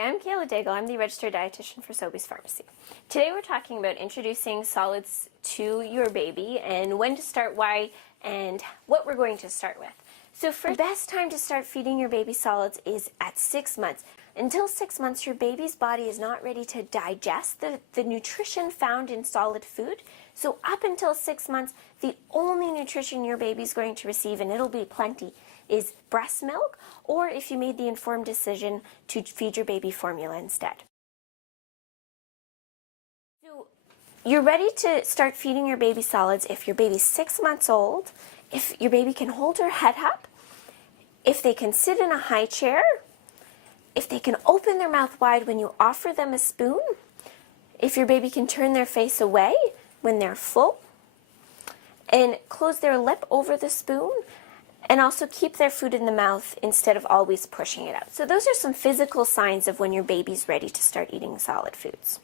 Hi, I'm Kayla Daigle. I'm the registered dietitian for Sobeys Pharmacy. Today we're talking about introducing solids to your baby and when to start, why, and what we're going to start with. So the best time to start feeding your baby solids is at 6 months. Until 6 months, your baby's body is not ready to digest the nutrition found in solid food. So up until 6 months, the only nutrition your baby's going to receive, and it'll be plenty, is breast milk, or if you made the informed decision to feed your baby formula instead. So you're ready to start feeding your baby solids if your baby's 6 months old, if your baby can hold her head up, if they can sit in a high chair, if they can open their mouth wide when you offer them a spoon, if your baby can turn their face away when they're full, and close their lip over the spoon, and also keep their food in the mouth instead of always pushing it out. So those are some physical signs of when your baby's ready to start eating solid foods.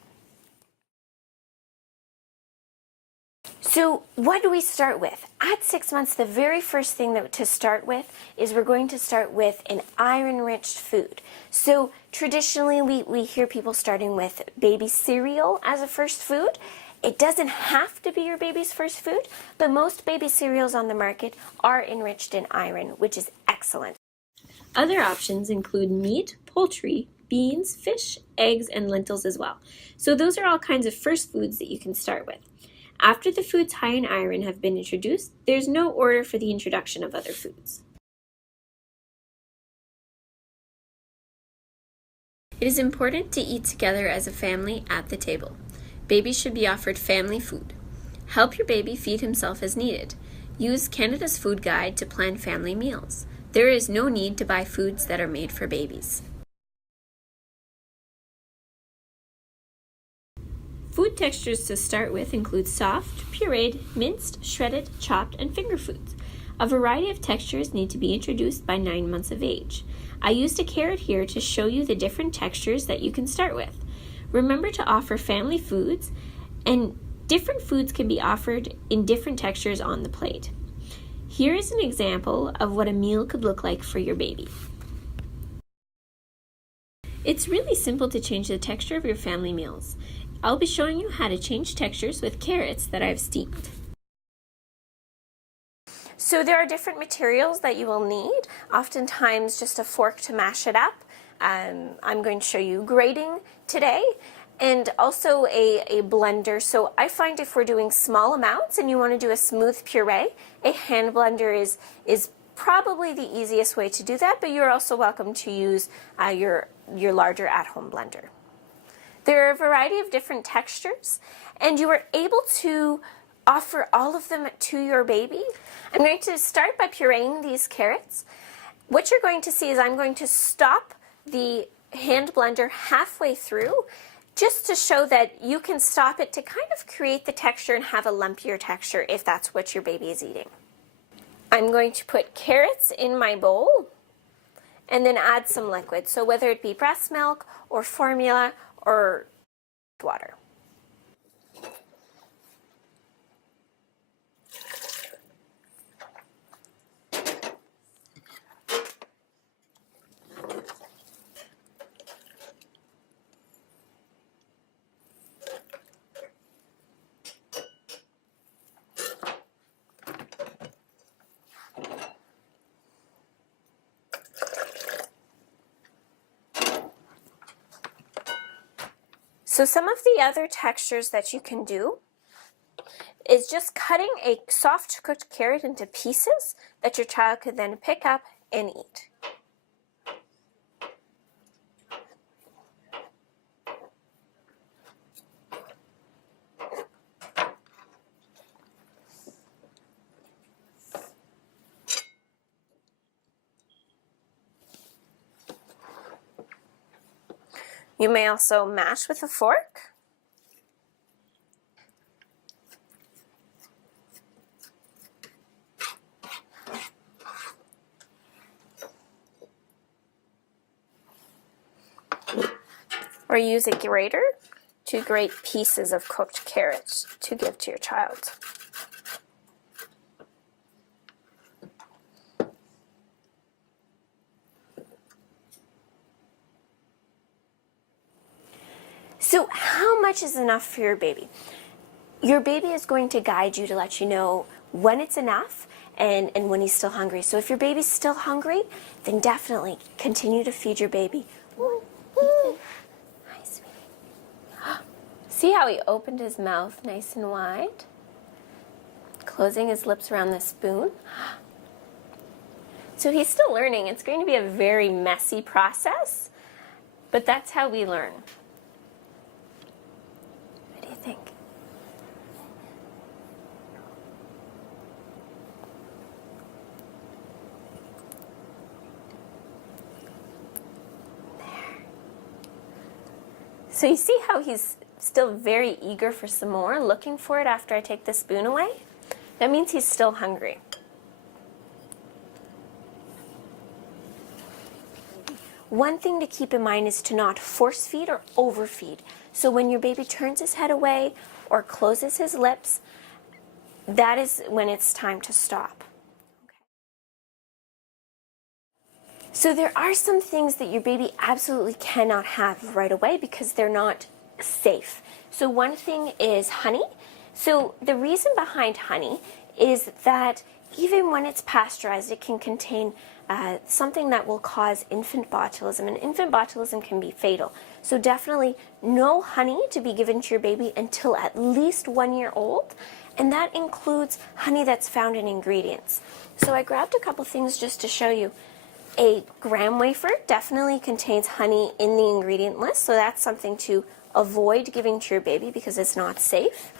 So what do we start with? At 6 months, the very first thing to start with is we're going to start with an iron-rich food. So traditionally, we hear people starting with baby cereal as a first food. It doesn't have to be your baby's first food, but most baby cereals on the market are enriched in iron, which is excellent. Other options include meat, poultry, beans, fish, eggs, and lentils as well. So those are all kinds of first foods that you can start with. After the foods high in iron have been introduced, there's no order for the introduction of other foods. It is important to eat together as a family at the table. Babies should be offered family food. Help your baby feed himself as needed. Use Canada's Food Guide to plan family meals. There is no need to buy foods that are made for babies. Food textures to start with include soft, pureed, minced, shredded, chopped, and finger foods. A variety of textures need to be introduced by 9 months of age. I used a carrot here to show you the different textures that you can start with. Remember to offer family foods, and different foods can be offered in different textures on the plate. Here is an example of what a meal could look like for your baby. It's really simple to change the texture of your family meals. I'll be showing you how to change textures with carrots that I've steamed. So there are different materials that you will need, oftentimes just a fork to mash it up. I'm going to show you grating today, and also a blender. So I find if we're doing small amounts and you want to do a smooth puree, a hand blender is probably the easiest way to do that, but you're also welcome to use your larger at-home blender. There are a variety of different textures, and you are able to offer all of them to your baby. I'm going to start by pureeing these carrots. What you're going to see is I'm going to stop the hand blender halfway through just to show that you can stop it to kind of create the texture and have a lumpier texture if that's what your baby is eating. I'm going to put carrots in my bowl and then add some liquid. So whether it be breast milk or formula or water. So some of the other textures that you can do is just cutting a soft cooked carrot into pieces that your child could then pick up and eat. You may also mash with a fork. Or use a grater to grate pieces of cooked carrots to give to your child. So how much is enough for your baby? Your baby is going to guide you to let you know when it's enough and when he's still hungry. So if your baby's still hungry, then definitely continue to feed your baby. Hi, sweetie. See how he opened his mouth nice and wide? Closing his lips around the spoon. So he's still learning. It's going to be a very messy process, but that's how we learn. What do you think? So you see how he's still very eager for some more, looking for it after I take the spoon away? That means he's still hungry. One thing to keep in mind is to not force feed or overfeed. So when your baby turns his head away or closes his lips, that is when it's time to stop. So there are some things that your baby absolutely cannot have right away because they're not safe. So one thing is honey. So the reason behind honey is that even when it's pasteurized, it can contain something that will cause infant botulism, and infant botulism can be fatal. So definitely no honey to be given to your baby until at least 1 year old, and that includes honey that's found in ingredients. So I grabbed a couple things just to show you. A graham wafer definitely contains honey in the ingredient list, so that's something to avoid giving to your baby because it's not safe.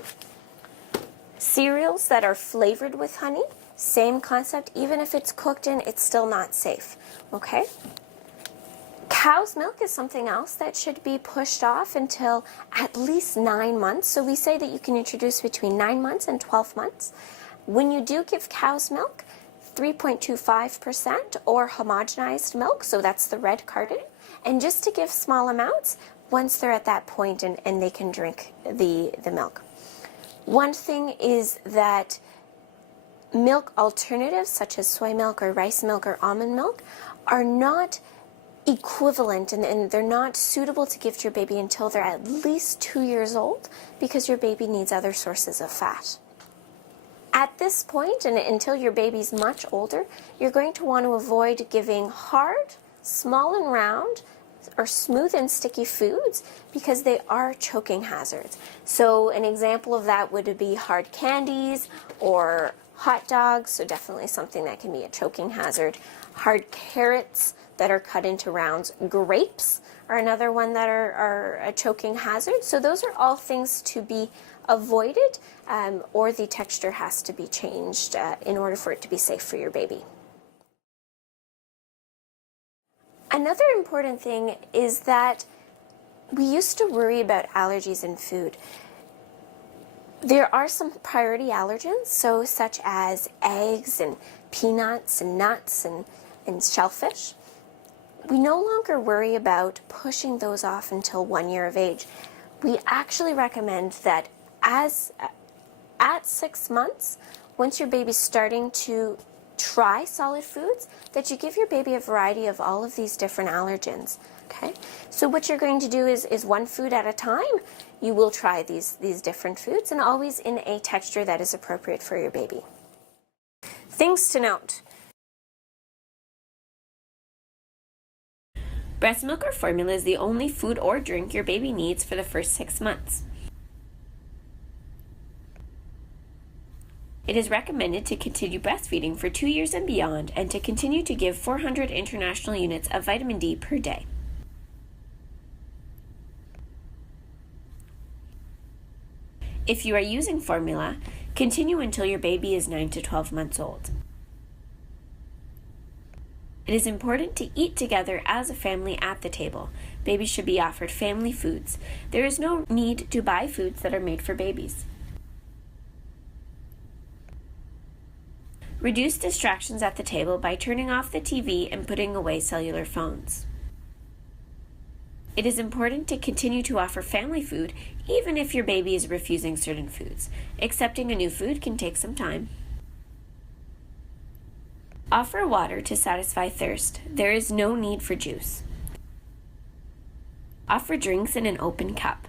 Cereals that are flavored with honey, same concept. Even if it's cooked in, it's still not safe. Okay? Cow's milk is something else that should be pushed off until at least 9 months. So we say that you can introduce between 9 months and 12 months. When you do give cow's milk, 3.25% or homogenized milk, so that's the red carton, and just to give small amounts once they're at that point and they can drink the milk. One thing is that milk alternatives such as soy milk or rice milk or almond milk are not equivalent and they're not suitable to give to your baby until they're at least 2 years old because your baby needs other sources of fat. At this point, and until your baby's much older, you're going to want to avoid giving hard, small and round, or smooth and sticky foods because they are choking hazards. So an example of that would be hard candies or hot dogs, so definitely something that can be a choking hazard. Hard carrots that are cut into rounds. Grapes are another one that are a choking hazard. So those are all things to be avoided, or the texture has to be changed in order for it to be safe for your baby. Another important thing is that we used to worry about allergies in food. There are some priority allergens, so such as eggs and peanuts and nuts and shellfish. We no longer worry about pushing those off until 1 year of age. We actually recommend that at 6 months, once your baby's starting to try solid foods, that you give your baby a variety of all of these different allergens. Okay, so what you're going to do is one food at a time. You will try these different foods, and always in a texture that is appropriate for your baby. Things to note. Breast milk or formula is the only food or drink your baby needs for the first 6 months. It is recommended to continue breastfeeding for 2 years and beyond, and to continue to give 400 international units of vitamin D per day. If you are using formula, continue until your baby is 9 to 12 months old. It is important to eat together as a family at the table. Babies should be offered family foods. There is no need to buy foods that are made for babies. Reduce distractions at the table by turning off the TV and putting away cellular phones. It is important to continue to offer family food even if your baby is refusing certain foods. Accepting a new food can take some time. Offer water to satisfy thirst. There is no need for juice. Offer drinks in an open cup.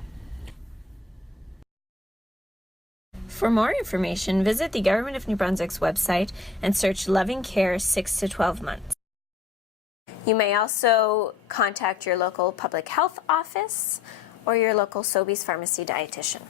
For more information, visit the Government of New Brunswick's website and search Loving Care 6 to 12 months. You may also contact your local public health office or your local Sobeys pharmacy dietitian.